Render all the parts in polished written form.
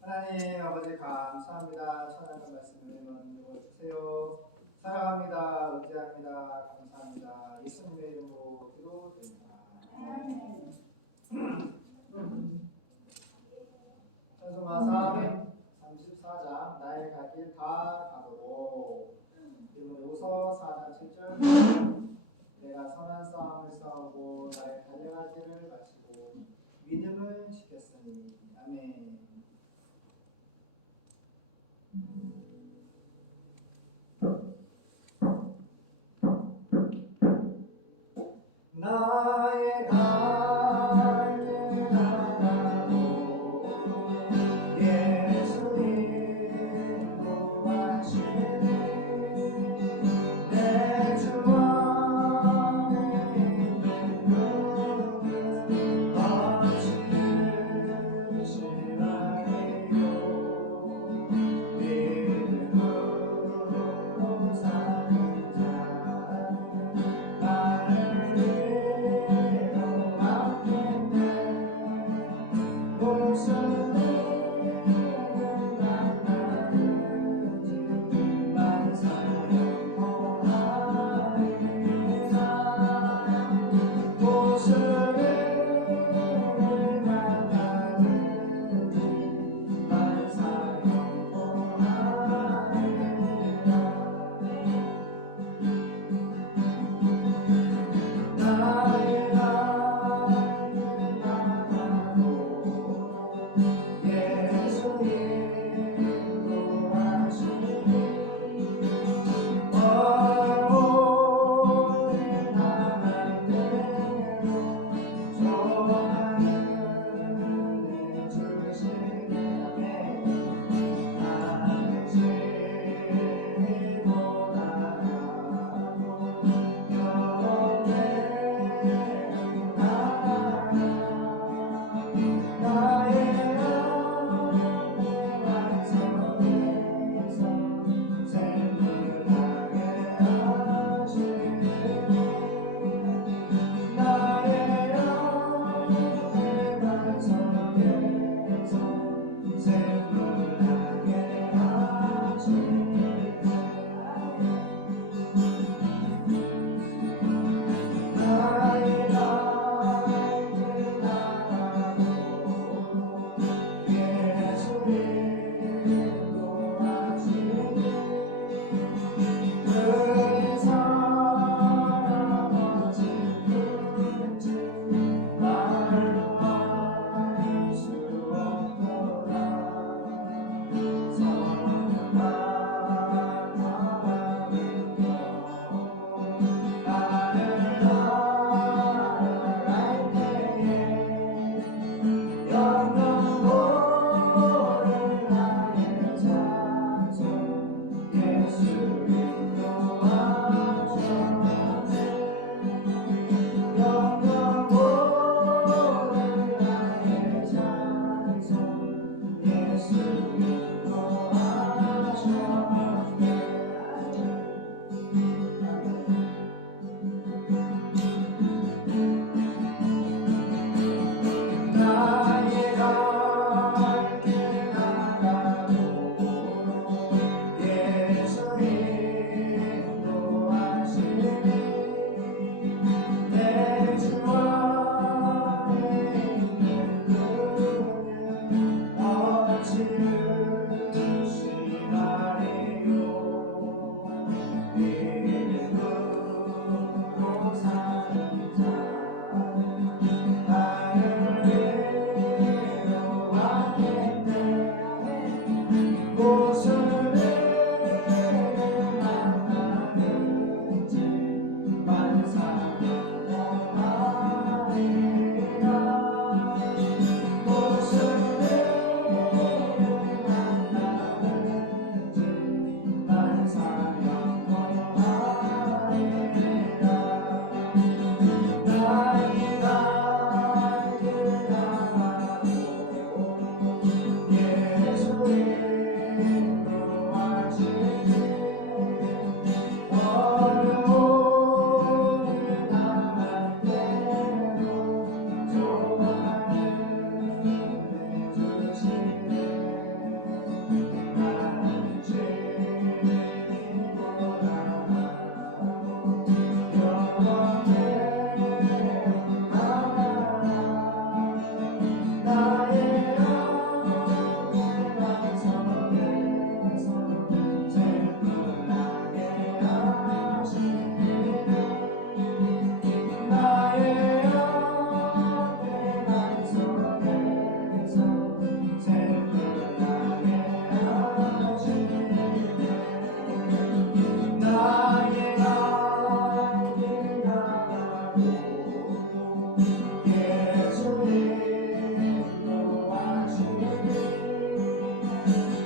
하나님 아버지 감사합니다. 천하는 말씀을 만들어 주세요. 사랑합니다. 의지합니다. 감사합니다. 예수님의 이름으로 기도드립니다. 찬송가 434장 나의 갈 길 다 가도록. 디모데후서 4장 7절 내가 선한 싸움을 싸우고 나의 달려갈 길을 마치고 믿음을 지켰으니. 아멘. 나의 갈 길 하나도 예수님 구하시니 내 주 안에 있는 그분 없이는 실망이요 믿음으로 사는 자 나를 위로 맡겼네. 무슨 일을 만나든지 만사형 통하리라. 무슨 일을 만나든지 만사형 통하리라. 나의 갈 길 하나도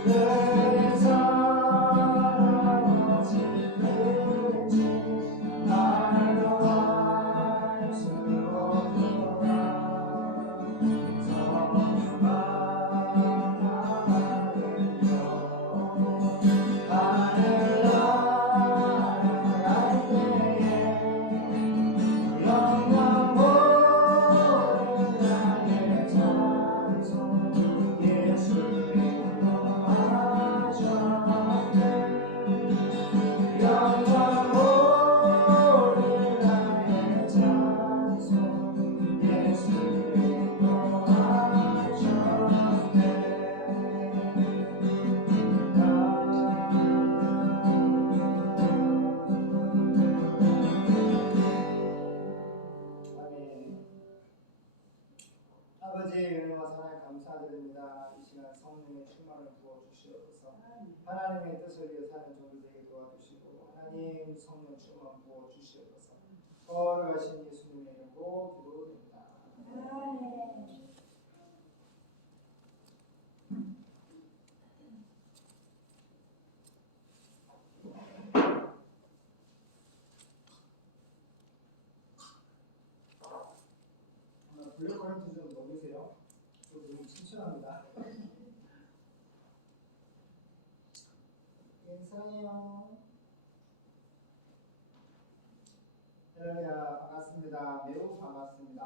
내 사랑 어찌든지 알고 알 수 없노라 성만 하늘여 하늘 날아갈 때에 영광 모든 나의 찬송 예수 인도하셨네 영광 모든 나의 찬송 예수 아멘. 아버지 은혜와 사랑에 감사드립니다. 이 시간 성령의 충만을 부어주시옵소서. 하나님의 뜻을 위해 사는 종들에게 도와주시고 하나님 성령 충만 부어주시옵소서. 거룩하신 예수님의 이름으로 기도드립니다. 블랙커런트 좀 먹으세요. 좀 친절합니다. 괜찮아요. 할렐루야 반갑습니다. 매우 반갑습니다.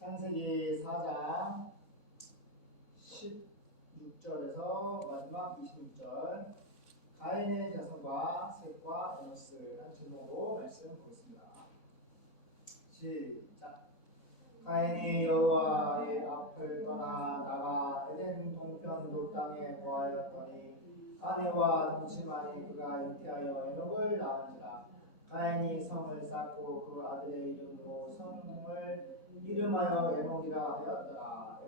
창세기 4장 16절에서 마지막 26절 가인의 자손과 셋과 에노스라는 제목으로 말씀 보겠습니다. 시작. 가인이 여호와의 앞을 떠나 나가 에덴 동편 롯땅에 거하였더니 아내와 동침하니 그가 잉태하여 에녹을 낳은지라. 가인이 성을 쌓고 그 아들의 이름으로 성을 이름하여 에녹이라 하였더라.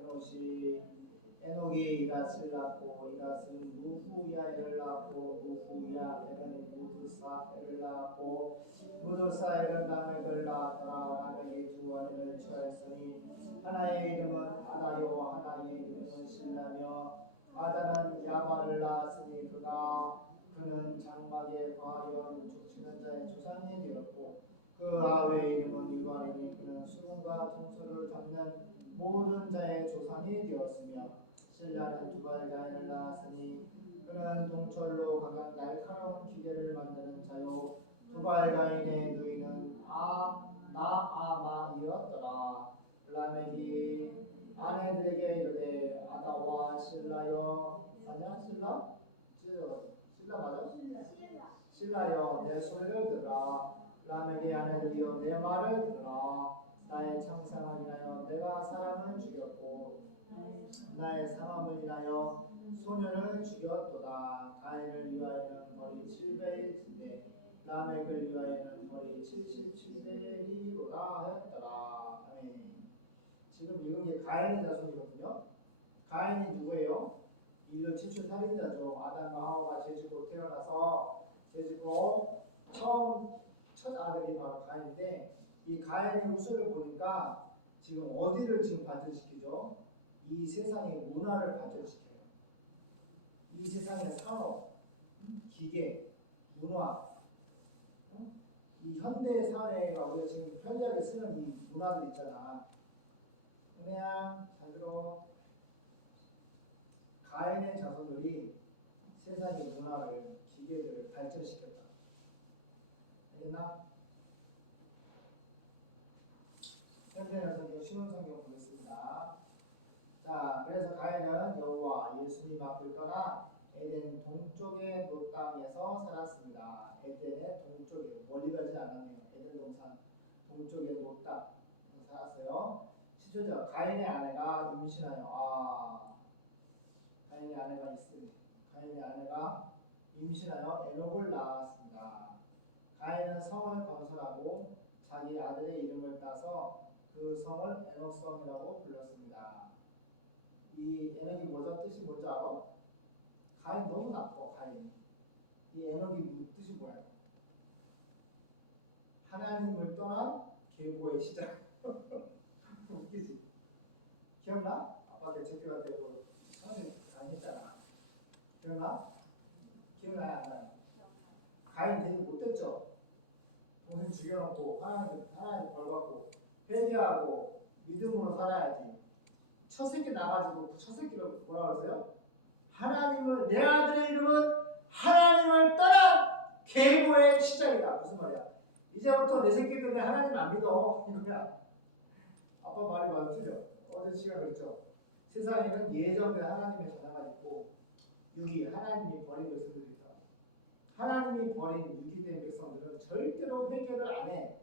에녹이 이랏을 낳고 이랏은 무후야엘을 낳고 무후야엘은 무드사엘을 낳고 무드사엘은 라멕을 낳았더라. 라멕이 두 아내를 취하였으니 하나의 이름은 아다요 하나의 이름은 실라며 아다는 야말을 낳았으니 그는 장막에 과하여 족치는 자의 조상이 되었고 그 아우의 이름은 유발이니 그는 수금과 통소를 잡는 모든 자의 조상이 되었으며 실라는 두발 가인을 낳았으니 그는 동철로 각각 날카로운 기계를 만드는 자요 두발 가인의 누이는 나아마이었더라. 라멕이 아내들에게 이르되 아다와 실라여 아니야 실라? 실라 맞아? 실라여 내 소리를 들으라. 라멕의 아내들이여 내 말을 들으라. 나의 창상을 인하여 내가 사람을 죽였고 나의 상함을 인하여 소년을 죽였도다. 가인을 위하여는 벌이 700일인데 라멕을 위하여는 벌이 77배리로다 하였더라. 아멘. 지금 읽은 게 가인의 자손이거든요. 가인이 누구예요? 인류 최초 살인자죠. 아담과 하와가 죄짓고 태어나서 죄짓고 첫 아들이 바로 가인인데 이 가인의 우수를 보니까 지금 어디를 지금 발전시키죠? 이 세상의 문화를 발전시켜요. 이 세상의 산업, 기계, 문화, 이 현대 사회가 우리가 지금 편리하게 쓰는 이 문화들 있잖아. 그냥 잘 들어. 가인의 자손들이 세상의 문화를, 기계들을 발전시켰다. 알겠나? 현대의 성경, 신혼성경 보겠습니다. 자, 그래서 가인은 여호와 예수님 앞을 떠나 에덴 동쪽의 롯 땅에서 살았습니다. 에덴의 동쪽에 멀리 가지 않았네요. 에덴 동산 동쪽의 롯 땅에서 살았어요. 17절 가인의 아내가 임신하여 가인의 아내가 임신하여 에녹을 낳았습니다. 가인은 성을 건설하고 자기 아들의 이름을 따서 그 성을 에녹성이라고 불렀습니다. 이 에녹이 뭐죠? 뜻이 뭔지 알아? 가인 너무 나빠. 가인. 이 에녹이 뜻이 뭐야? 하나님을 떠난 계보의 시작. 웃기지? 기억나? 아빠 개척교회 때 하나님 많이 했잖아. 기억나? 기억나요? 안 나요? 가인 되게 못됐죠? 동생 죽여놓고 하나님 벌 받고 회개하고 믿음으로 살아야지. 첫 새끼 나가지고 그 첫 새끼를 뭐라 그러세요? 하나님을 내 아들의 이름은 하나님을 떠난 계보의 시작이다. 무슨 말이야? 이제부터 내 새끼 때문에 하나님 안 믿어. 이거야. 아빠 말이 맞아 틀려. 어제 시간 그랬죠. 세상에는 예정된 하나님의 전화가 있고 육이 하나님이 버린 백성들이 있다. 하나님이 버린 유기된 백성들은 절대로 회개를 안 해.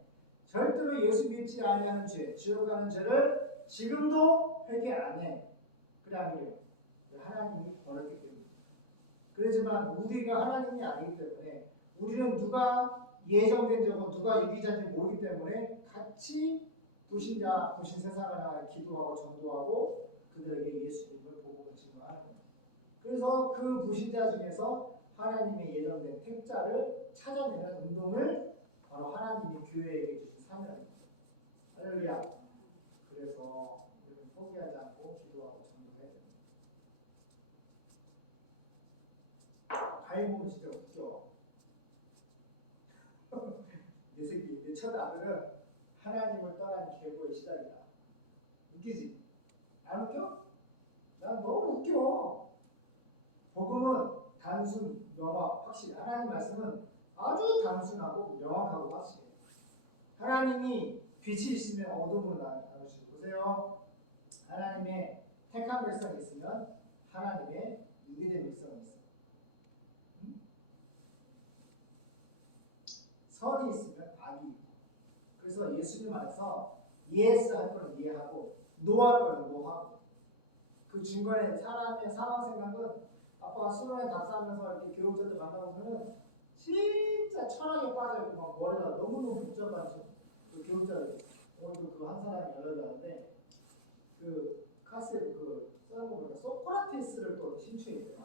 절대로 예수 믿지 아니하는 죄, 지옥 가는 죄를 지금도 회개 안 해. 그래 안 그래요? 하나님이 버렸기 때문에. 그렇지만 우리가 하나님이 아니기 때문에 우리는 누가 예정된 자고 누가 유기자인지 모르기 때문에 같이 부신자, 부신 세상을 향해 기도하고 전도하고 그들에게 예수님을 복음을 증거하는 겁니다. 그래서 그 부신자 중에서 하나님의 예정된 택자를 찾아내는 운동을 바로 하나님이 교회에게 주신 사명입니다. 할렐루야. 그래서 우리는 포기하지 않고 기도하고 전도해야 됩니다. 가인 보면 진짜 웃겨. 내 새끼, 내 첫 아들은 하나님을 떠난 계보의 시작이다. 웃기지? 안 웃겨? 난 너무 웃겨. 복음은 단순, 명확, 확실해. 하나님 말씀은 아주 단순하고 명확하고 확실해. 하나님이 빛이 있으면 어둠으로 나누시고 보세요. 하나님의 택한 백성이 있으면 하나님의 유기된 백성이 있어. 응? 선이 있으면 악이 있고. 그래서 예수님 안에서 예스 할 거는 이해하고 노 할 거는 노하고 그 중간에 사람의 상황 생각은 아빠가 수능에 답사하면서 이렇게 교육자들 만나보면은 진짜 철학에 빠져있고 막 머리가 너무너무 복잡한 그 교육자들 오늘도 그 한 사람이 연락이 왔는데 그 카세트 그 써는 거 보니까 소크라테스를 또 신청했대요.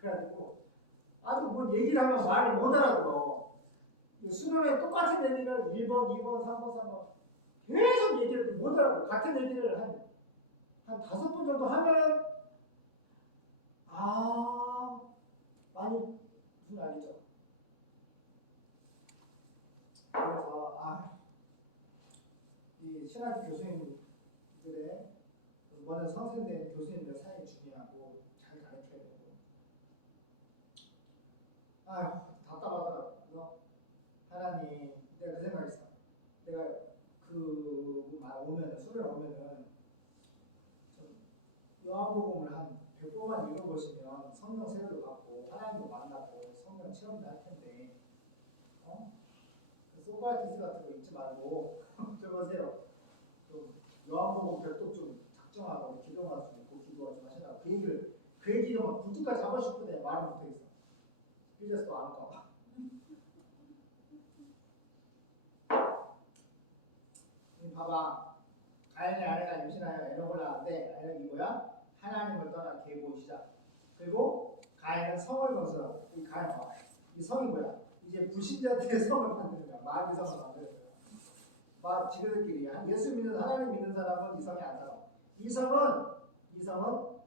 그래가지고 아주 뭐 얘기를 하면 말을 못 알아들어. 수능에 똑같은 얘기를 1번, 2번, 3번, 3번 계속 얘기를 못 알아들어. 같은 얘기를 한 5번 정도 하면 많이 무슨 알겠죠? 그래서 이 신학교 교수님들의 먼저 선생된 교수님들 사이에 중요하고 잘 가르쳐야 되고 답답하더라고요. 하나님 내가 그 생각했어. 내가 오면은 수련회 오면은 요한복음을 한 100번만 읽어보시면 성령 세례도 받고 하나님도 만나고 성령 체험도 할 텐데 그 소크라테스 같은 거 읽지 말고 적으세요. 좀 요한복음 별도 좀 작정하고 기도만 좀 있고 기도가 좀 하시라고 그 얘기를 막 굴뚝까지 잡고 싶은데 말을 못하겠어. 삐져서 안 할까 봐. 봐봐. 가인의 아내가 임신하여 에녹을 낳았는데 에녹이 뭐야? 하나님을 떠난 계보의 시작. 그리고 가인은 성을 건설하고 이 가인 봐봐. 이 성이 뭐야? 이제 불신자들의 성을 만드는 거야. 마귀 성을 만드는 거야. 지그들끼리 예수 믿는 하나님 믿는 사람은 이 성에 안 살아. 이 성은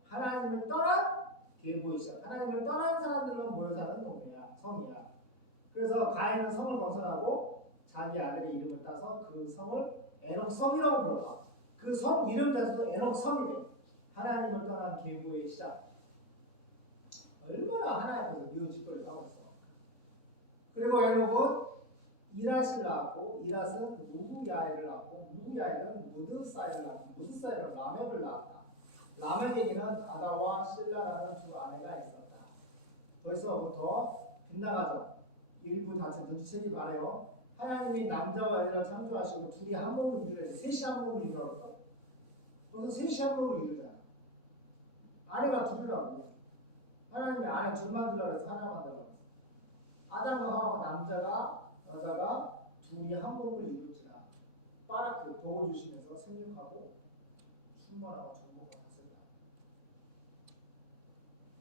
하나님을 떠난 계보의 시작. 하나님을 떠난 사람들만 모여 사는 동네야. 성이야. 그래서 가인은 성을 건설하고 자기 아들의 이름을 따서 그 성을 에녹성이라고 불러봐. 그 성 이름 자체도 에녹성이래. 하나님을 떠난 계보의 시작. 얼마나 하나님께서 미운 짓거리를 하고 있어. 그리고 에녹은 이랏을 낳았고 이랏은 무후야엘을 낳았고 무후야엘은 무드사엘을 낳았고 무드사엘은 라멕을 낳았다. 라멕에게는 아다와 실라라는 두 아내가 있었다. 벌써부터 빗나가죠. 일부 다시 눈치채기 바래요. 하나님이 남자와 여자를 창조하시고 둘이 한 몸을 이루어야지. 셋이 한 몸을 이루라고. 그래서 셋이 한 몸을 이루잖아. 아내가 둘이라고. 하나님이 아내 둘 만들라고 해서 하나 만들라고 했어. 아담과 하와가 남자가 여자가 둘이 한 몸을 이루지라. 빠르게 복을 주시면서 생육하고 충만하고 정복을 하셨다.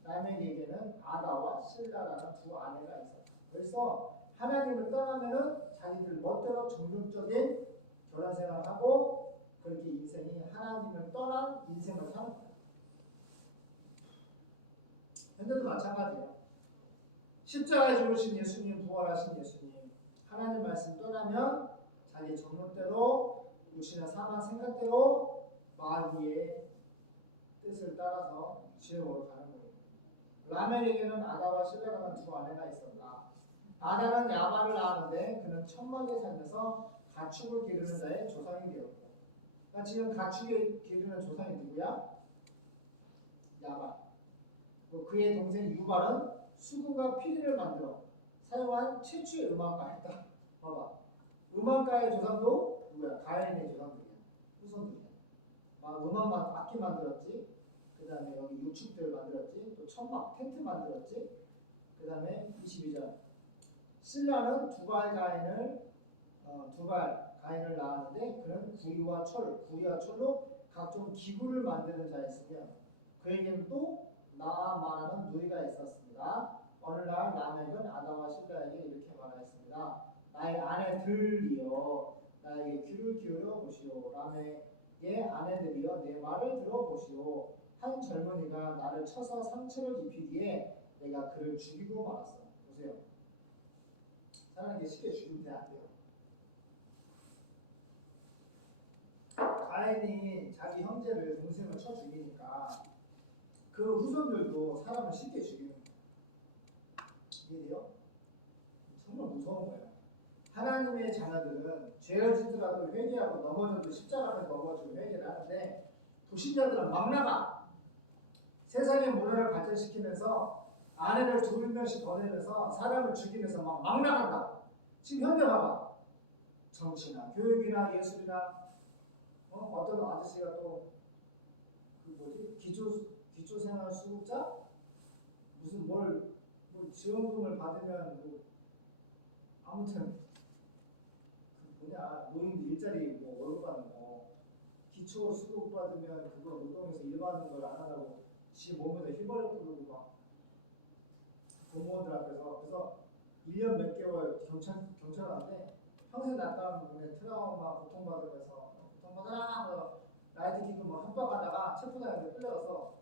라멕에게는 아다와 실라라는 두 아내가 있었다. 그래서 하나님을 떠나면은 자기들 멋대로 정욕적인 결혼 생활을 하고 그렇게 인생이 하나님을 떠난 인생을 사는 거야. 마찬가지예요. 십자가에 죽으신 예수님, 부활하신 예수님, 하나님 말씀 떠나면 자기 정욕대로 육신의 사망 생각대로 마귀의 뜻을 따라서 지옥으로 가는 거예요. 라멜에게는 아다와 실레라는 두 아내가 있었다. 아다는 야발을 낳았는데 그는 천막에 살면서 가축을 기르는 자의 조상이 되었고, 그러니까 지금 가축을 기르는 조상이 누구야? 야발. 그의 동생 유발은 수금과 피리를 만들어 사용한 최초의 음악가였다. 봐봐. 음악가의 조상도 누구야? 가인의 조상들이야. 후손들이야. 막 음악만 악기 만들었지. 그 다음에 여기 유축들 만들었지. 또 천막, 텐트 만들었지. 그 다음에 22절. 실라는 두발 가인을 낳았는데 그는 구리와 철로 각종 기구를 만드는 자였으며 그에게는 또 나아마라는 누이가 있었습니다. 어느 날 라멕은 아다와 실라에게 이렇게 말하였습니다. 나의 아내들이여 나에게 귀를 기울여 보시오. 라멕의 아내들이여 내 말을 들어보시오. 한 젊은이가 나를 쳐서 상처를 입히기에 내가 그를 죽이고 말았어. 보세요. 사람에게 쉽게 죽이면 안 돼요. 가인이 자기 형제를 동생을 쳐 죽이니까 그 후손들도 사람을 쉽게 죽이는 거예요. 이해돼요? 정말 무서운 거예요. 하나님의 자녀들은 죄를 짓더라도 회개하고 넘어져도 십자가를 넘어지고 회개를 하는데 불신자들은 막 나가. 세상의 문화를 발전시키면서 아내를 2명씩 보내면서 사람을 죽이면서 막 나간다. 지금 현대 봐봐. 정치나 교육이나 예술이나 어떤 아저씨가 또 그 뭐지 기초생활 수급자 무슨 뭐 지원금을 받으면 뭐 아무튼 그 뭐냐 노인들 일자리 뭐 월급 받는 거 기초 수급 받으면 그거 노동에서 일 받는 걸 안 하려고 지 몸에다 휘발유 뿌리고 막 공무원들 앞에서 그래서 1년 몇 개월 경찰한테 평생 났다는 분의 트라우마 고통받으면서 고통받아라 하면서 라이트 키고 뭐 협박하다가 체포당했는데 끌려가서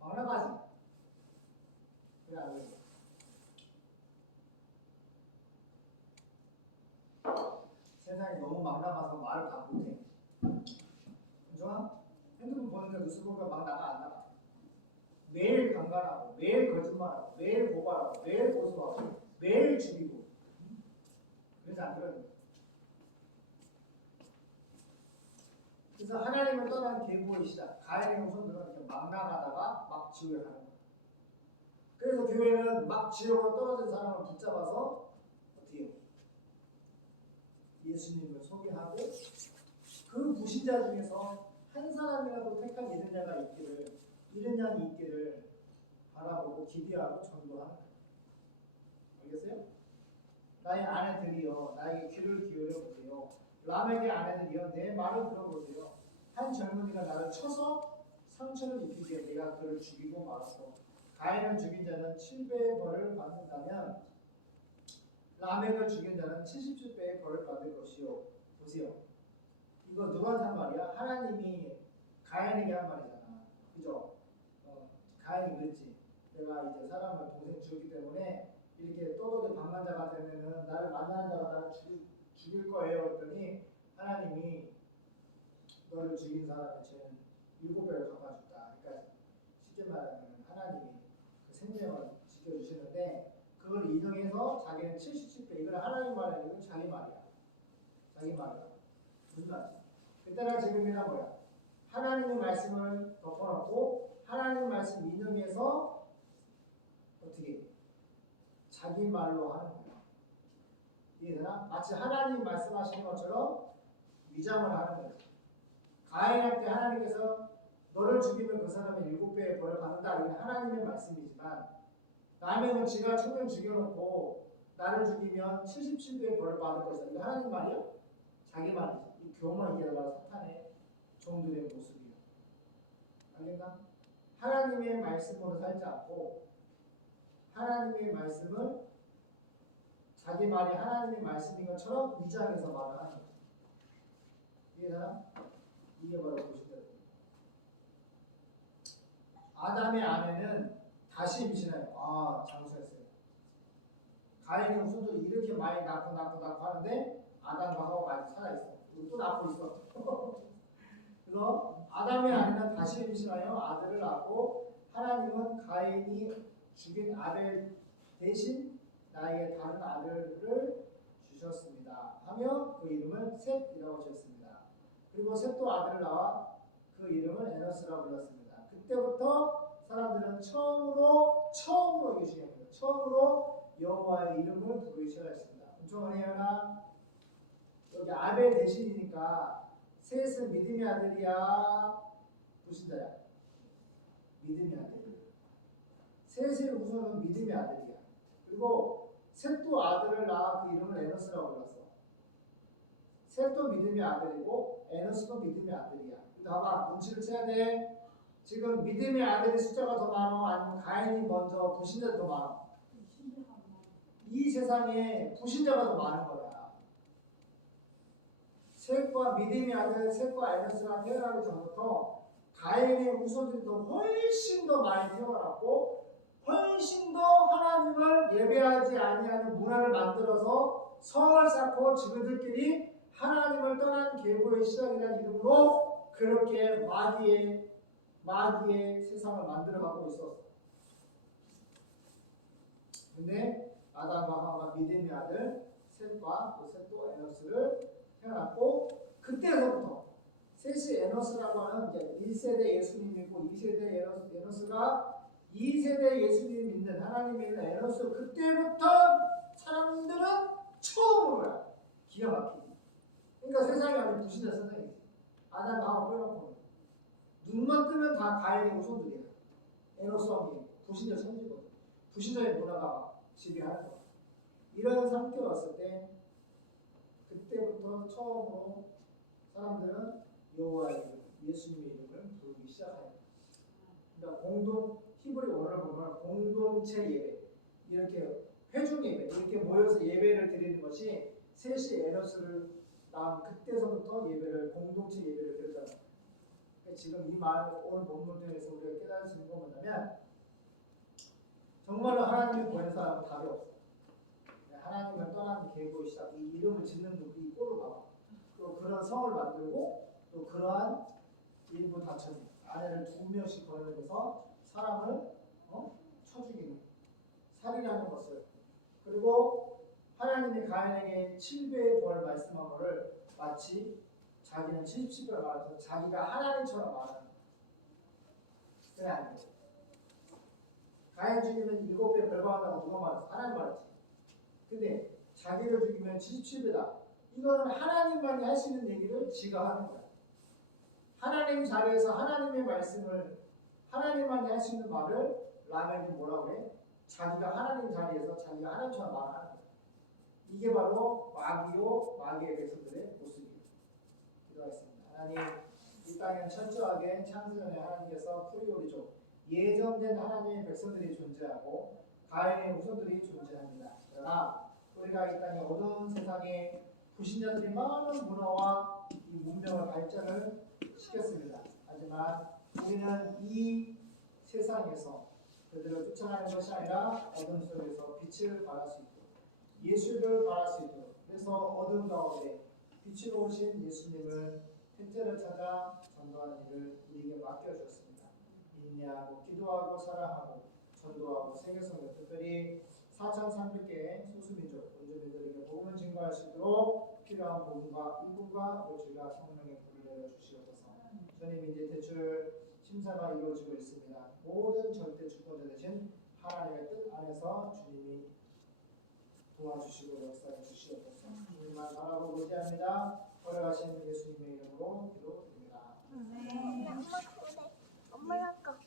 막 나가지. 그래 안 그래? 세상에 너무 막 나가서 말을 다 못해. 그죠? 핸드폰 보니까 뉴스 보니까 막 나가 안 나가. 매일 강간하고 매일 거짓말하고 매일 고발하고 매일 고소하고 매일 죽이고. 그래서 안 그러는 거예요. 그래서 하나님을 떠난 계보의 시작, 가인의 후손들은 이렇게 막 나가다가 막 지옥에 가는 거예요. 그래서 교회는 막 지옥으로 떨어진 사람을 붙잡아서 어떻게 해요? 예수님을 소개하고 그 부신자 중에서 한 사람이라도 택한 이른 양이 있기를 바라보고 기대하고 전도하는 거예요. 알겠어요? 나의 아내들이여 나에게 귀를 기울여 보세요. 라멕의 아내들이여 내 말을 들어보세요. 한 젊은이가 나를 쳐서 상처를 입히기에 내가 그를 죽이고 말았고 가인을 죽인 자는 7배의 벌을 받는다면 라멕을 죽인 자는 77배의 벌을 받을 것이요. 보세요. 이거 누구한테 한 말이야? 하나님이 가인에게 한 말이잖아. 그죠? 가인이 그랬지. 내가 이제 사람을 동생 죽였기 때문에 이렇게 떠돌이 방랑자가 되면은 나를 만나는 자가 나를 죽일 거예요. 그랬더니 하나님이 너를 죽인 사람의 죄는 7배를 갚아준다. 그러니까 쉽게 말하면 하나님이 그 생명을 지켜주시는데 그걸 인용해서 자기는 77배. 이걸 하나님 말이 아니고 자기 말이야. 자기 말이야. 무슨 말이지? 그때나 지금이나 뭐야? 하나님의 말씀을 덮어놓고 하나님 말씀 인용해서 어떻게 자기 말로 하는 거야. 이해되나? 마치 하나님 말씀하시는 것처럼 위장을 하는 거야. 가인한테 하나님께서 너를 죽이면 그 사람은 7배의 벌을 받는다. 이게 하나님의 말씀이지만 라멕은 지가 천명 죽여놓고 나를 죽이면 77배의 벌을 받을 것이다. 이거 하나님 말이야? 자기 말이지. 이 교만 이게 바로 사탄의 종들의 모습이야. 알겠나? 하나님의 말씀으로 살지 않고 하나님의 말씀을 자기 말이 하나님의 말씀인 것처럼 위장해서 말을 하는 거야. 이해되나? 이게 바로 보시다. 아담의 아내는 다시 임신해요. 아, 장수했어요. 가인의 후손들이 이렇게 많이 낳고 하는데 아담과 하와가 아직 살아있어. 그리고 또 낳고 있어. 그래서 아담의 아내는 다시 임신하여 아들을 낳고 하나님은 가인이 죽인 아벨 대신 나에게 다른 아들을 주셨습니다. 하며 그 이름을 셋이라고 지었습니다. 그리고 셋도 아들을 낳아 그 이름을 에노스라고 불렀습니다. 그때부터 사람들은 처음으로 이게 중요합니다. 처음으로 여호와의 이름을 부르기 시작했습니다. 엄청 해요나 여기 아벨 대신이니까 셋은 믿음의 아들이야, 불신자야? 믿음의 아들이야. 셋의 우선은 믿음의 아들이야. 그리고 셋도 아들을 낳아 그 이름을 에노스라고 불렀어. 셋도 믿음의 아들이고 에노스도 믿음의 아들이야. 봐봐, 눈치를 채야 돼. 지금 믿음의 아들의 숫자가 더 많아? 아니면 가인이 먼저 불신자가 더 많아? 이 세상에 불신자가 더 많은 거야. 셋과 믿음의 아들, 셋과 에노스가 태어나기 전부터 가인의 후손들이 훨씬 더 많이 태어났고 훨씬 더 하나님을 예배하지 아니하는 문화를 만들어서 성을 쌓고 지그들끼리 하나님을 떠난 계보의 시작이라는 이름으로 그렇게 마귀의 세상을 만들어가고 있었어. 근데 아담과 하와가 믿음의 아들 셋과 그 셋도 에노스를 태어났고 그때서부터 셋이 에노스라고 하는 이제 1세대 예수님 믿고 2세대 에노스가 2세대 예수님 믿는 하나님 믿는 에노스 그때부터 사람들은 처음으로야. 기가 막히게. 그러니까 세상이 아닌 불신자 세상이지. 아담과 하와 빼놓고 눈만 뜨면 다 가인의 후손들이야. 에노스 왕이 불신자 천지거든. 불신자의 문화가 지배하는 거야. 이런 상태가 왔을 때 그때부터 처음으로 사람들은 여호와의 이름, 예수님의 이름을 부르기 시작해요. 그러니까 히브리 원어를 보면 공동체 예배, 이렇게 회중 예배, 이렇게 모여서 예배를 드리는 것이 셋이 에노스를 낳은 그때서부터 공동체 예배를 드리잖아요. 그러니까 지금 이 말 오늘 본문 통해서 우리가 깨달을 수 있는 건 뭐냐면 정말로 하나님을 보낸 사람은 답이 없어. 하나님을 떠나는 계보의 시작, 이 이름을 짓는 이 꼴을 봐봐. 또 그런 성을 만들고 또 그러한 일부 다처진 아내를 2명씩 거느리면서 사람을 쳐 죽이는 살인하는 것을, 그리고 하나님이 가인에게 7배의 벌 말씀한 것을 마치 자기는 77배를 말해서 자기가 하나님처럼 말하는 거예요. 그래 안 돼. 가인 죽이면 7배 벌 받는다고 누가 말했어? 하나님 말했지. 근데 자기를 죽이면 77배다. 이거는 하나님만이 할 수 있는 얘기를 지가 하는 거야. 하나님 자리에서 하나님의 말씀을 하나님만이 할 수 있는 말을 라면이 뭐라고 해? 자기가 하나님 자리에서 자기가 하나님처럼 말하는 거야. 이게 바로 마귀의 백성들의 모습이에요. 기도하겠습니다. 하나님, 이 땅엔 철저하게 창세전에 하나님께서 프리오리족 예정된 하나님의 백성들이 존재하고 가인의 후손들이 존재합니다. 그러나 우리가 이 땅의 어두운 세상에 불신자들이 많은 문화와 이 문명을 발전을 시켰습니다. 하지만 우리는 이 세상에서 그들을 쫓아가는 것이 아니라 어둠 속에서 빛을 발할 수 있도록 예수를 발할 수 있도록, 그래서 어둠 가운데 빛으로 오신 예수님을 택제를 찾아 전도하는 일을 우리에게 맡겨주었습니다. 인내하고 기도하고 사랑하고 전도하고 세계성을 특별히 4,300개의 소수민족, 원주민들에게 복음을 증거할 수 있도록 필요한 복음과 이분과 오주가 성령의 불을 내려주시옵소서. 주님, 이제 대출 심사가 이루어지고 있습니다. 모든 절대 주권자 되신 하나님의 뜻 안에서 주님이 도와주시고 역사해 주시옵소서. 주님만 바라보고 의지합니다. 걸어가신 예수님의 이름으로 기도드립니다. 엄마가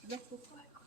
집에 보고 할 거.